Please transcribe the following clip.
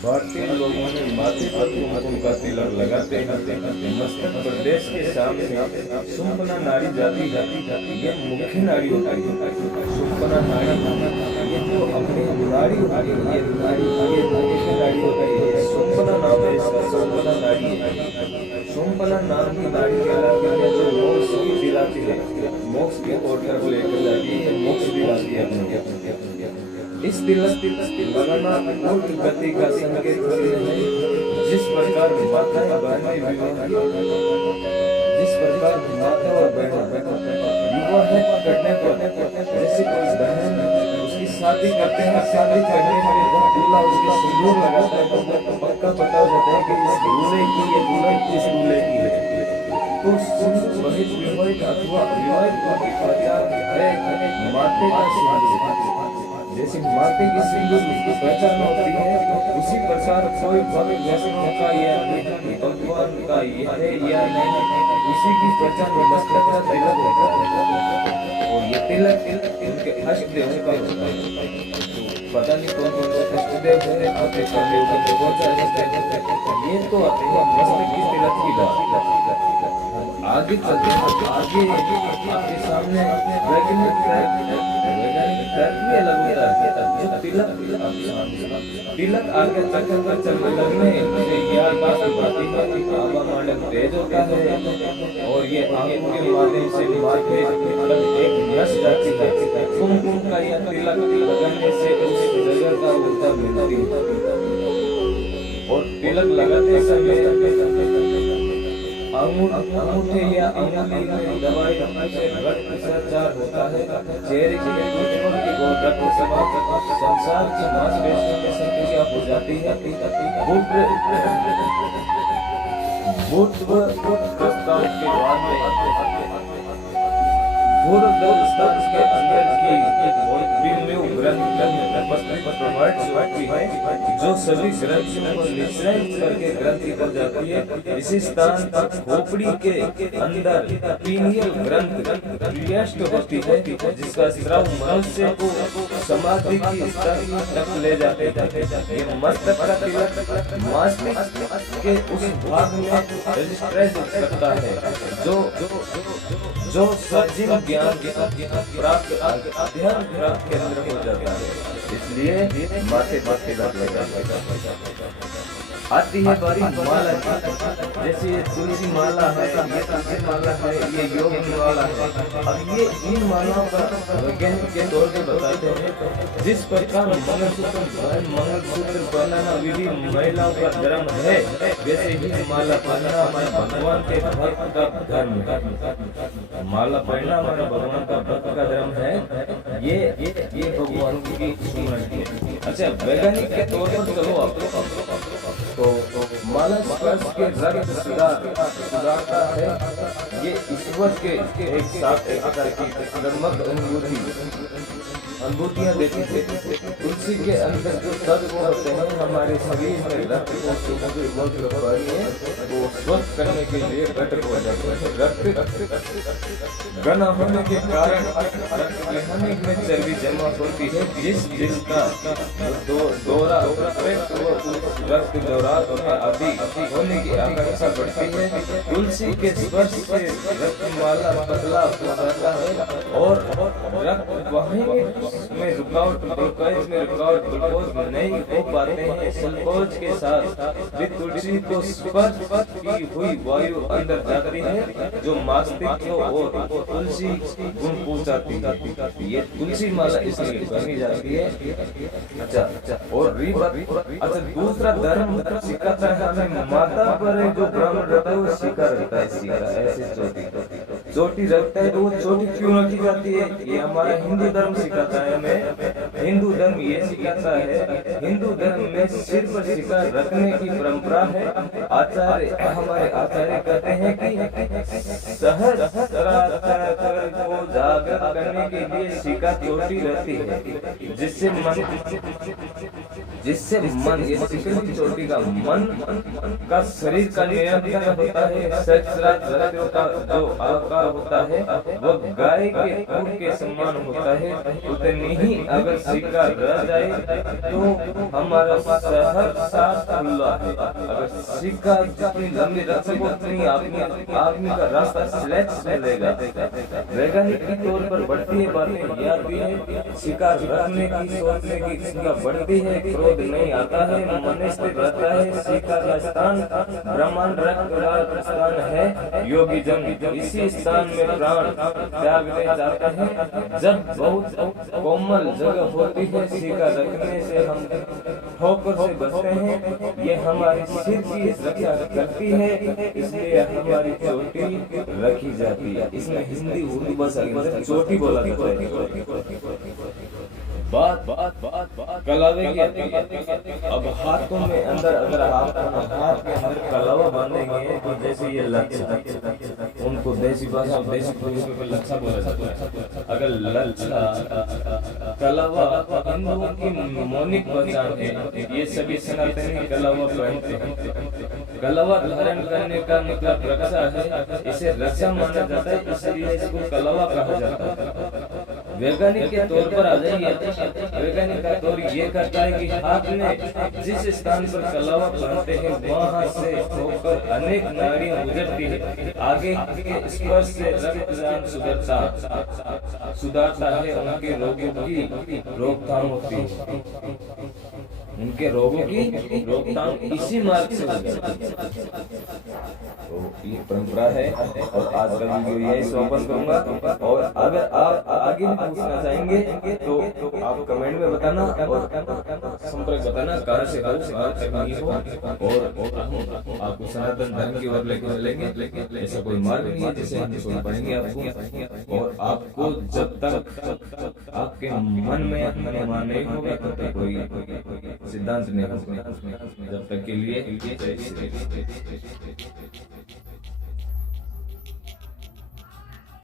भारतीय लोगों ने माथे पर कुमकुम का तिलक लगाते हैं। मस्तक प्रदेश के सामने सुंपना नारी जाति ये मुख्य नारी होती है। सुंपना नारी ये जो अपनी नारी होती है, ये नारी ये मुख्य नारी होती है। सुंपना नाम है इसका, सुंपना नारी है। सुंपना नाम की नारी कहलाती है जो मोक्ष की दिलाती है, मोक्ष की ओर तरफ लेकर जाती है, मोक्ष दिलाती है अपने। इस तिलक लगाना उल्ट गति का संकेत है। जिस प्रकार माता और बहनें विवाह करने पर जैसे कोई बहन उसकी शादी करते हैं, शादी करने पर जब दूल्हा उसके सिंदूर लगाता है तो वो पक्का पता हो जाता है कि इस दूल्हे की ये दुल्हन इस दूल्हे की है। तो वही विवाहित अथवा अविवाहित की पहचान है माते का सिंदूर। जैसे माते की सिंदूर की पहचान होती है, उसी प्रकार कोई भक्त वैष्णव का या भगवान का यह है या नहीं, उसी की पहचान मस्तक का तिलक होता है। और ये तिलक उनके अष्ट देवों का होता है। तो पता नहीं कौन कौन से अष्ट देव है, आपके सामने कौन सा ये तो मस्तक की तिलक की बात। आगे चलते आगे आपके सामने वैज्ञानिक अलग होता है। जो तिलक आगे चक्कर चलने लगने से यह बात बढ़ती है कि आवागमन तेज होता है और ये आंखों के माध्यम से माथे पर एक नस जाती है। कुमकुम का यह तिलक लगाने से उस जगह का ऊर्जा मिलती है। और तिलक लगाते समय अंगूठे या अंगुली में दबाई से रक्त संचार होता है। चेहरे की घुटनों की ओर रक्त समाप्त संसार की मांसपेशियों में संक्रिया हो जाती है। प्रस्ताव के बाद में भूरदल स्थान के अंदर की होती है, जो सभी ग्रंथियों को निश्चय करके ग्रंथि कर जाती है। इसी स्थान पर खोपड़ी के अंदर पीनियल ग्रंथ होती है, जिसका स्राव मनुष्य को समाधि की स्थिति तक ले जाते हैं। ये मस्तक का तिलक मस्तिष्क के उस भाग में रजिस्ट्रेट करता है जो सजीव ज्ञान प्राप्त अध्ययन प्राप्त केंद्र हो जाता है। इसलिए माथे पर तिलक लगाया आती है बारी माला की। जैसे ये तुलसी माला है, ये तुलसी माला है, ये योग माला है। अब ये इन मालाओं का वैज्ञानिक के तौर पे बताते हैं। जिस प्रकार मंगलसूत्र पहनाना विधि महिलाओं का धर्म है, वैसे ही माला पहनना हमारे भगवान के भक्त का धर्म है। माला पहनना हमारे भगवान का भक्त का धर्म है। ये भगवान की अच्छा वैज्ञानिक के तौर पर चलो आप तो माला स्पर्श के रक्त सुधारता है। ये ईश्वर के एक साथ एक प्रकार की धर्मक अनुभूतियाँ देती है। तुलसी के अंदर जो तत्व होते हैं हमारे शरीर में रक्त को स्वस्थ करने के लिए घटक हो जाते हैं। रक्त घना होने के कारण में चर्बी जमा होती है, जिसका दौरा रक्त दौरा आदि होने की आकांक्षा बढ़ती है। तुलसी के स्पर्श से रक्तमाला पतला हो जाता है और रक्त वहीं में रुकावट ग्लूकोज नहीं हो पाते हैं। संकोच के साथ तुलसी को स्पर्श की हुई वायु अंदर जाती है, जो मस्तिष्क और तुलसी गुण पहुंचाती है। ये तुलसी माला इसलिए बनी जाती है। अच्छा और दूसरा धर्म सिखाता है हमें माता पर जो ब्राह्मण रहता है वो सिखा रहता है, सिखा ऐसे चोटी रखता है। तो वो चोटी क्यों रखी जाती है? ये हमारा हिंदू धर्म सिखाता है हमें। हिंदू धर्म ये सिखाता है, हिंदू धर्म में सिर पर सिक्का रखने की परंपरा है। हमारे आचार्य कहते हैं कि सहज को जागृत करने के लिए सिक्का चोटी रहती है, जिससे मन जिससे मन, ये शिखर की चोटी का मन का शरीर का नियंत्रण होता है। सहस्रार रथों का जो आकार होता है वह गाय के खूर के समान होता है। उतनी ही अगर सिक्का रह जाए तो हमारा शहर साफ खुला है। अगर सिक्का जितनी लंबी रख सको उतनी आदमी का रास्ता सिलेक्ट मिलेगा। वैज्ञानिक के तौर पर बढ़ती है बातें यह भी है, सिक्का रखने की सोचने की क्षमता बढ़ती है, क्रोध नहीं आता है, मन स्थिर रहता है। सिक्का का स्थान ब्रह्मांड रक्त स्थान है। योगी जन इसी स्थान में प्राण त्यागने जाते हैं। जब बहुत कोमल जगह होती है सिक्का रखने से हम ठोकर से बचते हैं। ये हमारी सिर की रक्षा करती है, इसलिए हमारी चोटी रखी जाती है। इसमें हिंदी उर्दू भाषा के अंदर चोटी बोला जाता है। बात कलावे की। अब हाथों में अंदर अगर आप हाथ के अंदर कलावा बांधेंगे तो जैसे ये लच्छा, उनको देसी भाषा देसी में लच्छा बोला जाता है। अगर लच्छा कलावा हिंदुओं की मौलिक पहचान है, ये सभी सनातनी कलावा पहनते हैं। कलावा धारण करने का मतलब रक्षा है, इसे रक्षा माना जाता है, इसलिए इसको कलावा कहा जाता है। वैज्ञानिक के तौर पर आ जाइए। वैज्ञानिक का तौर ये करता है कि हाथ में जिस स्थान पर कलावा पहनते हैं वहां से होकर अनेक नाड़ियां गुजरती है। आगे के स्पर्श से रक्तदान सुधारता है, उनके रोगों की रोकथाम होती है। उनके रोगों की रोकथाम इसी मार्ग से होती है। तो ये परंपरा है और आज का वीडियो यही समापन करूंगा। और अगर आप आगे भी पूछना चाहेंगे तो आप कमेंट में बताना और संपर्क बताना कहाँ से हो। और आपको सनातन धर्म की ओर लेकर चलेंगे। ऐसा कोई मार्ग नहीं है जिसे हम सुन पाएंगे आपको। और आपको जब तक आपके मन में अनुमान नहीं होगा तब तक कोई सिद्धांत नहीं होगा। जब तक के लिए